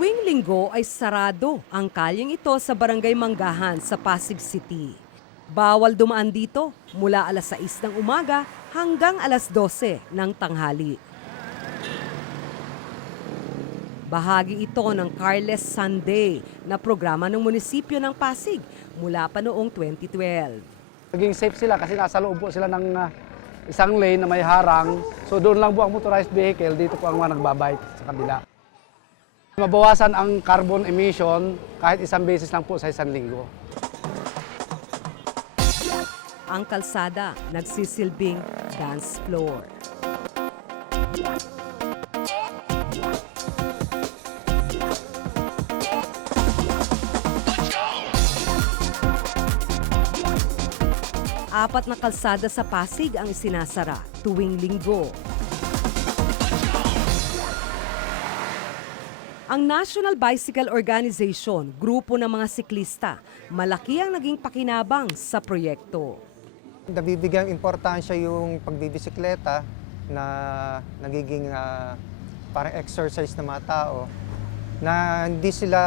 Tuwing linggo ay sarado ang kalyeng ito sa Barangay Manggahan sa Pasig City. Bawal dumaan dito mula alas 6 ng umaga hanggang alas 12 ng tanghali. Bahagi ito ng Carless Sunday na programa ng munisipyo ng Pasig mula pa noong 2012. Naging safe sila kasi nasa loob po sila ng ah, isang lane na may harang. So doon lang po ang motorized vehicle, dito po ang mga nagbabike sa kabila. Mabawasan ang carbon emission kahit isang beses lang po sa isang linggo. Ang kalsada nagsisilbing dance floor. Apat na kalsada sa Pasig ang isinasara tuwing linggo. Ang National Bicycle Organization, grupo ng mga siklista, malaki ang naging pakinabang sa proyekto. Nabibigyang importansya yung pagbibisikleta na nagiging ah, parang exercise ng mga tao na hindi sila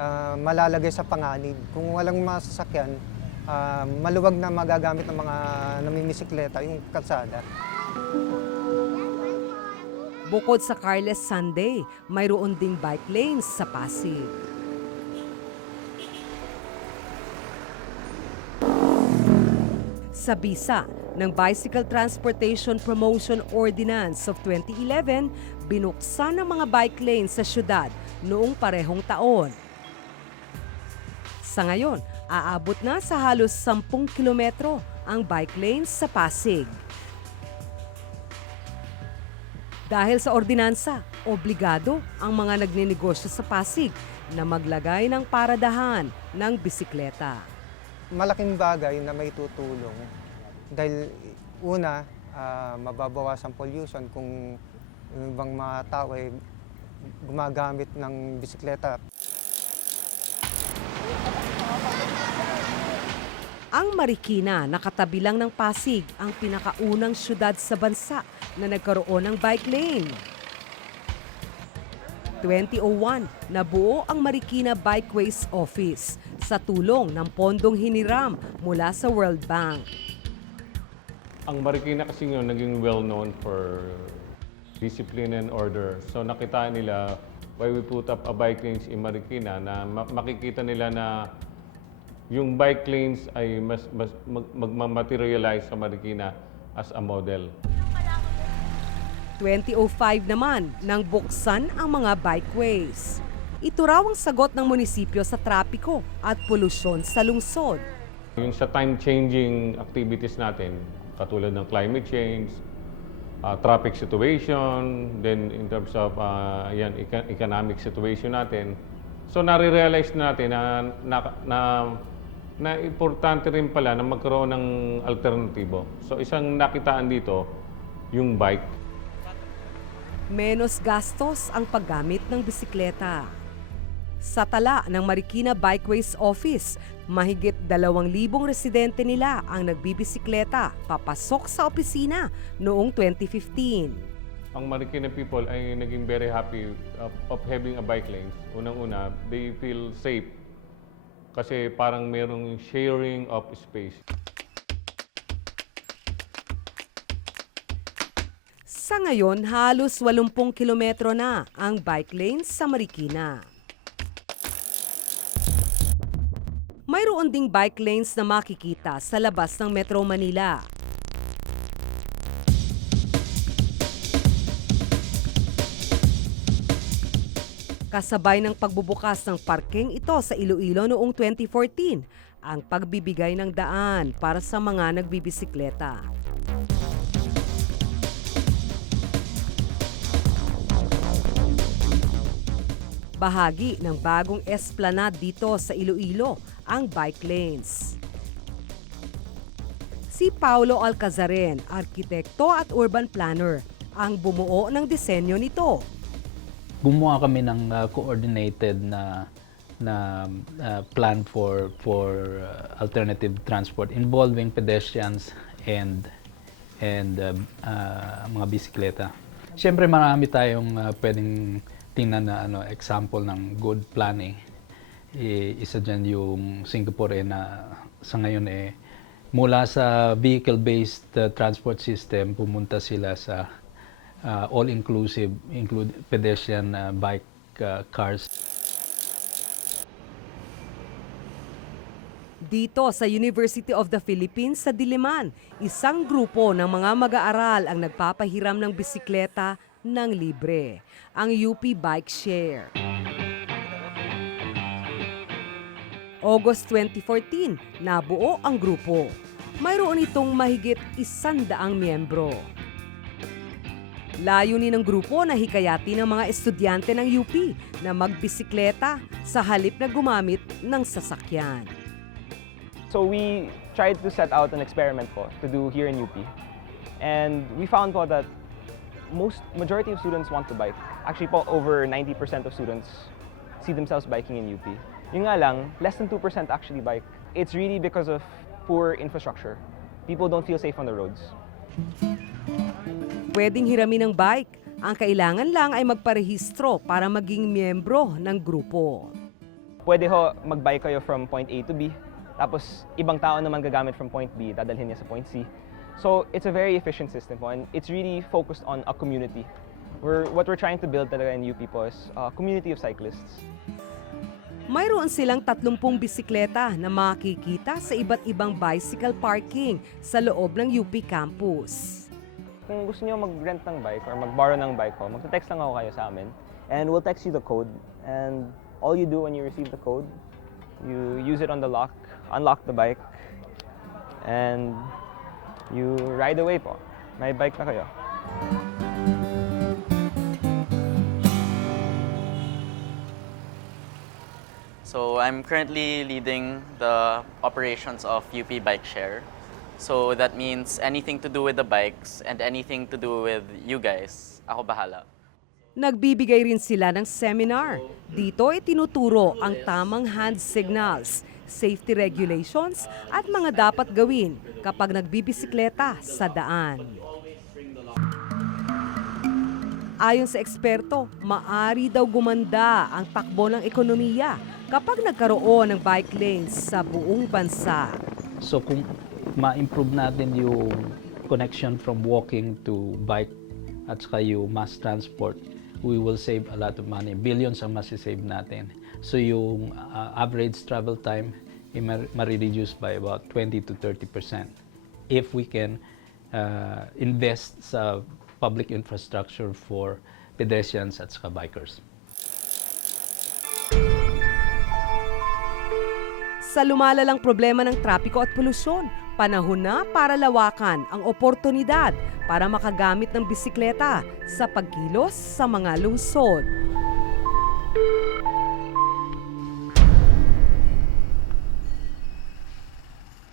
ah, malalagay sa panganib. Kung walang masasakyan, ah, maluwag na magagamit ng mga namimisikleta yung kalsada. Bukod sa Carless Sunday, mayroon ding bike lanes sa Pasig. Sa bisa ng Bicycle Transportation Promotion Ordinance of 2011, binuksan ang mga bike lanes sa syudad noong parehong taon. Sa ngayon, aabot na sa halos 10 kilometro ang bike lanes sa Pasig. Dahil sa ordinansa, obligado ang mga nagninegosyo sa Pasig na maglagay ng paradahan ng bisikleta. Malaking bagay na may tutulong dahil una, ah, mababawasan pollution kung yung ibang mga tao ay gumagamit ng bisikleta Ang Marikina, nakatabi lang ng Pasig, ang pinakaunang syudad sa bansa na nagkaroon ng bike lane. 2001, nabuo ang Marikina Bikeways Office sa tulong ng pondong hiniram mula sa World Bank. Ang Marikina kasi yun, naging well-known for discipline and order. So nakita nila why we put up a bike lanes in Marikina na ma- makikita nila na yung bike lanes ay mas, mas mag, magmamaterialize sa Marikina as a model. 2005 naman nang buksan ang mga bikeways. Ito raw ang sagot ng munisipyo sa trapiko at polusyon sa lungsod. Yung sa time-changing activities natin, katulad ng climate change, uh, traffic situation, then in terms of uh, yan, eco- economic situation natin. So nare-realize natin na, na, na, na importante rin pala na magkaroon ng alternatibo. So isang nakitaan dito, yung bike. Menos gastos ang paggamit ng bisikleta. Sa tala ng Marikina Bikeways Office, mahigit 2,000 residente nila ang nagbibisikleta papasok sa opisina noong 2015. Ang Marikina people ay naging very happy of, of having a bike lanes. Unang-una, they feel safe kasi parang merong sharing of space. Sa ngayon, halos 80 kilometro na ang bike lanes sa Marikina. Mayroon ding bike lanes na makikita sa labas ng Metro Manila. Kasabay ng pagbubukas ng parking ito sa Iloilo noong 2014, ang pagbibigay ng daan para sa mga nagbibisikleta. Bahagi ng bagong esplanade dito sa Iloilo ang bike lanes. Si Paulo Alcazaren, arkitekto at urban planner, ang bumuo ng disenyo nito. gumawa kami ng uh, coordinated na na uh, plan for for uh, alternative transport involving pedestrians and and uh, uh, mga bisikleta. Siyempre marami tayong uh, pwedeng tingnan na ano example ng good planning. Eh, isa dyan yung Singapore eh, na sa ngayon eh mula sa vehicle-based uh, transport system pumunta sila sa uh, all-inclusive include pedestrian uh, bike uh, cars. Dito sa University of the Philippines sa Diliman, isang grupo ng mga mag-aaral ang nagpapahiram ng bisikleta ng libre, ang UP Bike Share. August 2014, nabuo ang grupo. Mayroon itong mahigit isandaang miyembro. Layunin ng grupo na hikayati ng mga estudyante ng UP na magbisikleta sa halip na gumamit ng sasakyan. So we tried to set out an experiment po to do here in UP. And we found po that most majority of students want to bike. Actually po over 90% of students see themselves biking in UP. Yung nga lang, less than 2% actually bike. It's really because of poor infrastructure. People don't feel safe on the roads. Pwedeng hiramin ng bike. Ang kailangan lang ay magparehistro para maging miyembro ng grupo. Pwede ho mag-bike kayo from point A to B. Tapos ibang tao naman gagamit from point B, dadalhin niya sa point C. So it's a very efficient system po and it's really focused on a community. We're, what we're trying to build talaga in UP po is a community of cyclists. Mayroon silang 30 bisikleta na makikita sa iba't ibang bicycle parking sa loob ng UP campus. Kung gusto niyo mag-rent ng bike or mag-borrow ng bike ko, magte-text lang ako kayo sa amin and we'll text you the code and all you do when you receive the code, you use it on the lock, unlock the bike, and you ride away po. May bike na kayo. So I'm currently leading the operations of UP Bike Share. So that means anything to do with the bikes and anything to do with you guys. Ako bahala. Nagbibigay rin sila ng seminar. Dito ay tinuturo ang tamang hand signals, safety regulations at mga dapat gawin kapag nagbibisikleta sa daan. Ayon sa eksperto, maari daw gumanda ang takbo ng ekonomiya kapag nagkaroon ng bike lanes sa buong bansa. So kung ma-improve natin yung connection from walking to bike at saka yung mass transport, we will save a lot of money. Billions ang masisave natin. So yung uh, average travel time ay mar- marireduce by about 20 to 30 percent if we can uh, invest sa public infrastructure for pedestrians at saka bikers. Sa lumalalang problema ng trapiko at polusyon, panahon na para lawakan ang oportunidad para makagamit ng bisikleta sa pagkilos sa mga lungsod.